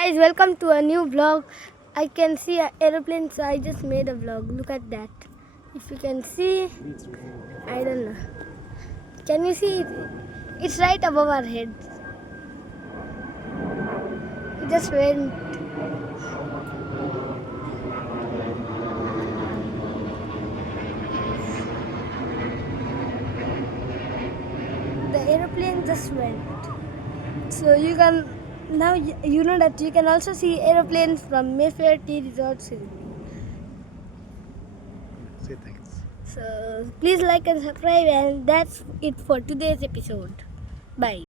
Guys, welcome to a new vlog. I can see an aeroplane, so I just made a vlog. Look at that. If you can see, I don't know. Can you see it? It's right above our heads. It just went. The aeroplane just went. So you can now you know that you can also see aeroplanes from Mayfair Tea Resort Siliguri. Say thanks. So please like and subscribe, and that's it for today's episode. Bye.